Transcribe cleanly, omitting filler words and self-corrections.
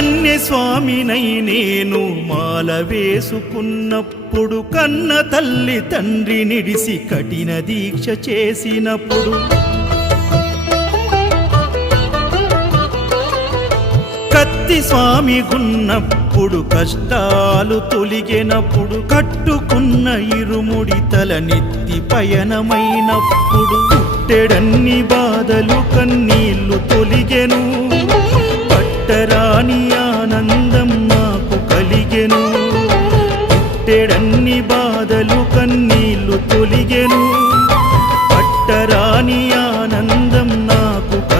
కన్యస్వామినై నేను మాల వేసుకున్నప్పుడు, కన్న తల్లి తండ్రి నిడిసి కఠిన దీక్ష చేసినప్పుడు, కత్తి స్వామి గున్నప్పుడు కష్టాలు తొలిగినప్పుడు, కట్టుకున్న ఇరుముడి తల నెత్తి పయనమైనప్పుడు, పుట్టెడన్ని బాధలు కన్నీళ్లు తొలిగెను.